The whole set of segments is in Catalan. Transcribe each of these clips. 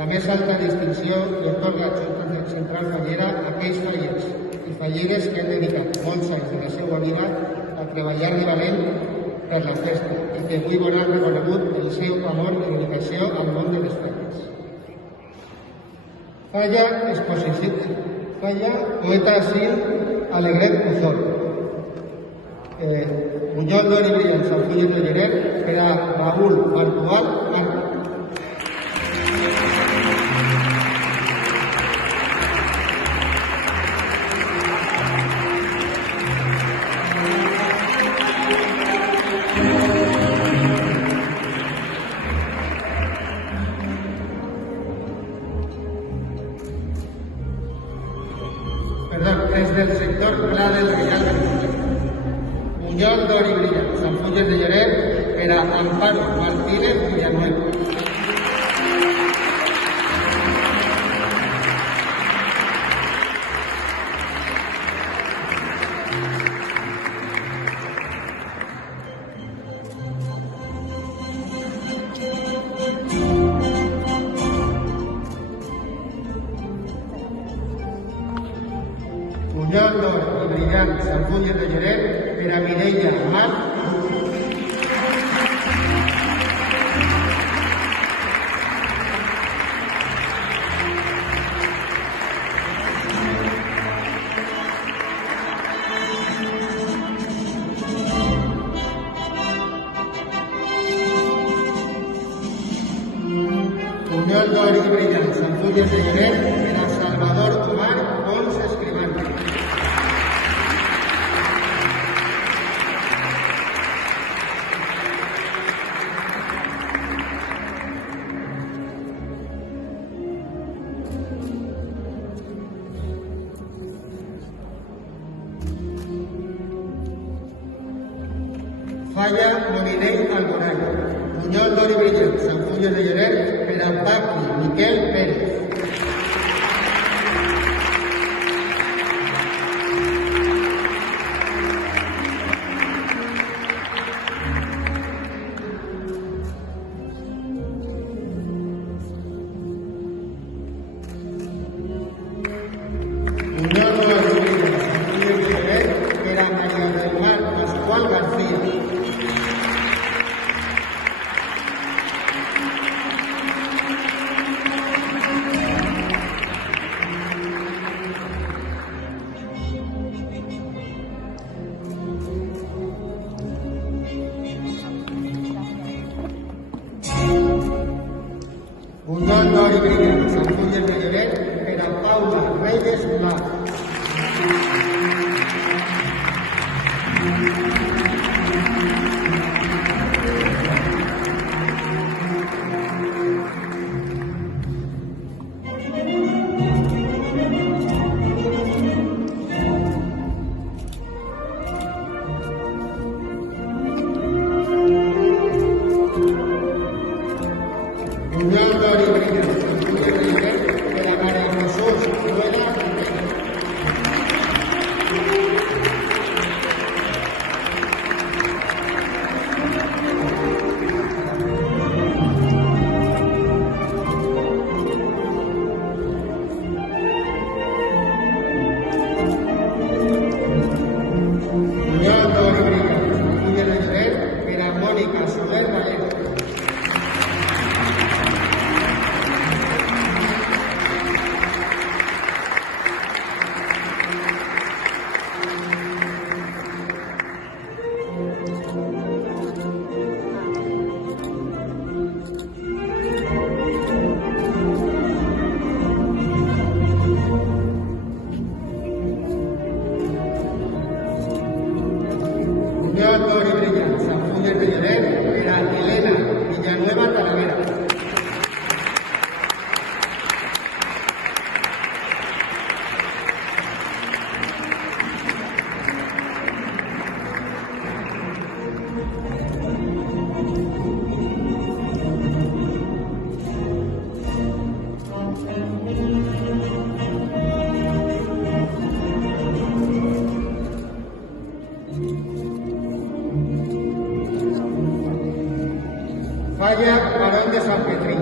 la més alta distinció li atorga a Junta Central Fallera a aquells fallers i falleres que han dedicat molts anys de la seva vida a treballar de valent per la festa i que avui veuran reconegut el seu amor i dedicació al món de les festes. Falla exposició. Falla poeta asil Alegret Puzol. Bunyol d'or i brillant Sant Fulles de Lloret per a Raül Bartual Marc. És del sector Pla del Reial de Bunyol d'or i brillant Sant Fulles de Lloret per a Amparo Martínez Villanueva. Bunyol d'or i brillant Sant Fulles de Lloret per a Mireia Mar. Bunyol d'or i brillant Sant Fulles de Lloret per a Salvador Mar Pons Escribano. Falla Molinell Alborán. Bunyol d'or i brillant Sant Fulles de Lloret per a Paqui Miquel Pérez. Bunyol d'or i brillant Sant Fulles de Lloret per a María del Mar Pascual García. Bunyol d'or i brillant Sant Fulles de Lloret per a Paula Reyes Blas. Bunyol d'or i brillant Sant Fulles de Lloret per a María Jesús Rueda Rivera. Bunyol d'or i brillant Sant Fulles de Lloret per a Mónica Soler Valero. Bunyol d'or i brillant Sant Fulles de Lloret per a Elena Villanueva Talavera. Falla Barón de San Petrín.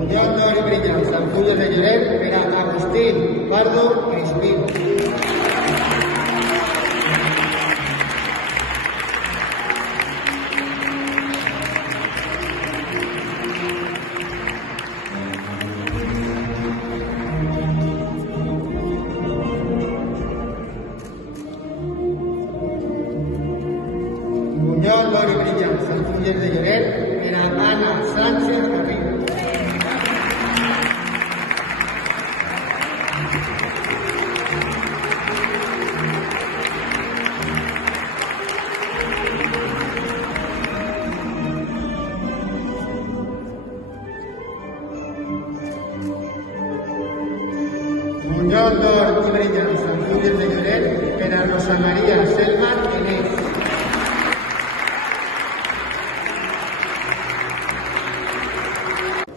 Bunyol d'or i brillants amb fulles de llorer per a Agustín Pardo Crispín. Bunyol d'or i brillants amb fulles de llorer per a Anna Sánchez Garrido. Bunyol d'or i brillants amb fulles de llorer per a Rosa María Selma Enés.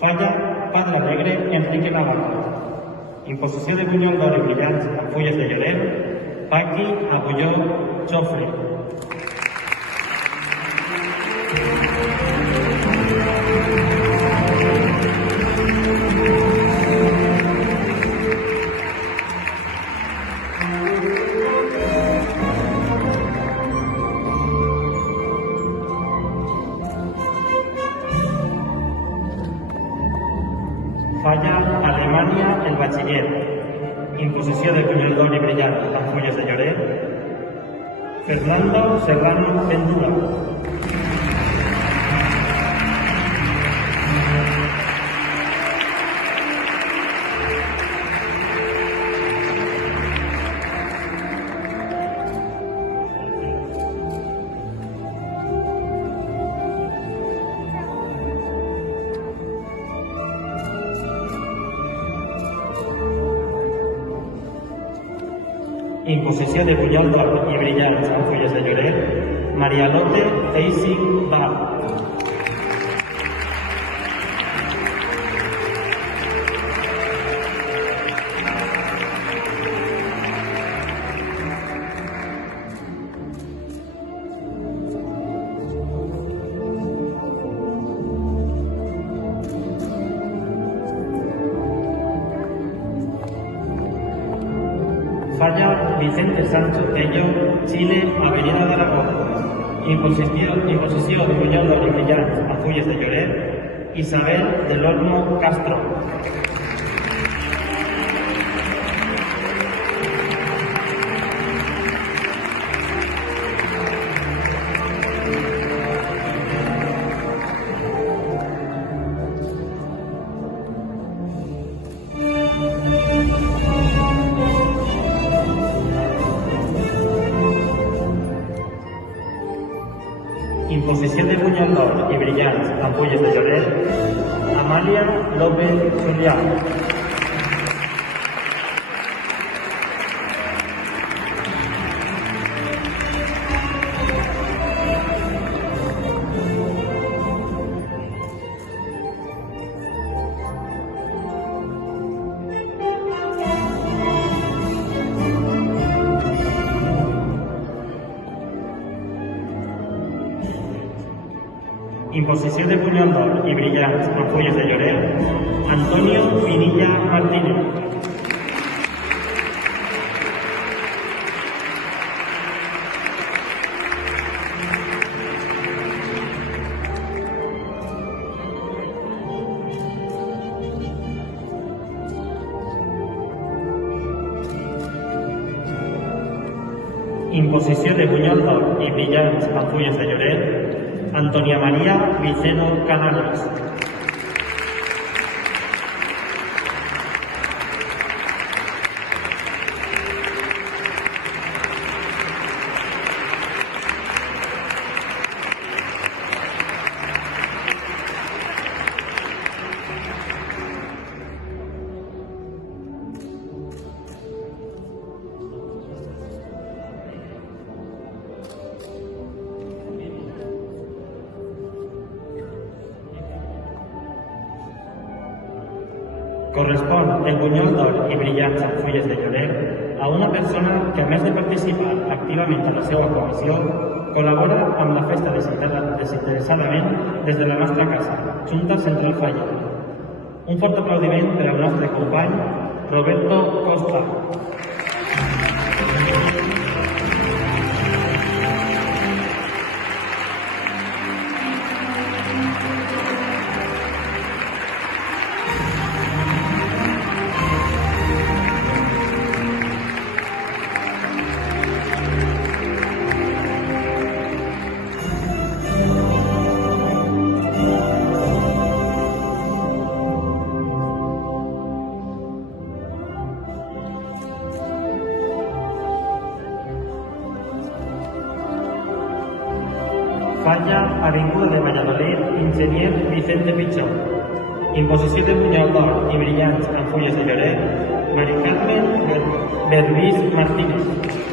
Falla Padre Alegre Enrique Navarro. Imposició de bunyol d'or i brillants amb fulles de llorer, Paqui Agulló Jofre. Falla Alemanya el batxiller. Imposició de bunyol d'or i brillant amb fulles de llorer, Fernando Serrano Ventura. Imposició de bunyol d'or i brillants amb fulles de llorer, Maria Lotte Eising Bar. Falla Vicente Sancho Tello, Chile, Avenida de Aragón. Imposició de bunyol d'or i brillants amb fulles de llorer, Isabel del Olmo Castro. Imposició de bunyol d'or i brillants amb fulles de llorer, Amàlia López Julià. Imposició de bunyol d'or i brillants amb fulles de llorer, Antonio Pinilla Martínez. Imposició de bunyol d'or i brillants amb fulles de llorer, Antonia María Viceno Canales. Correspon el bunyol d'or i brillants amb fulles de llorer a una persona que, a més de participar activament a la seva comissió, col·labora amb la festa desinteressadament des de la nostra casa, Junta Central Falla. Un fort aplaudiment per al nostre company Roberto Costa. Falla, Avinguda de Valladolid, enginyer Vicente Pichón. Imposició de punyal d'or i brillants en fulles de llorer, Mari Carmen Berluís Martínez.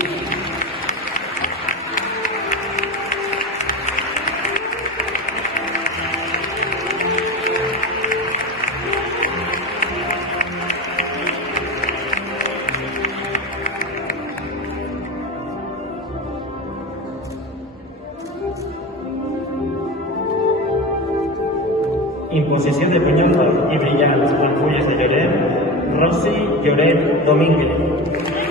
Imposició de punyal d'or i brillants en fulles de llorer, Rosy Lloret Domínguez.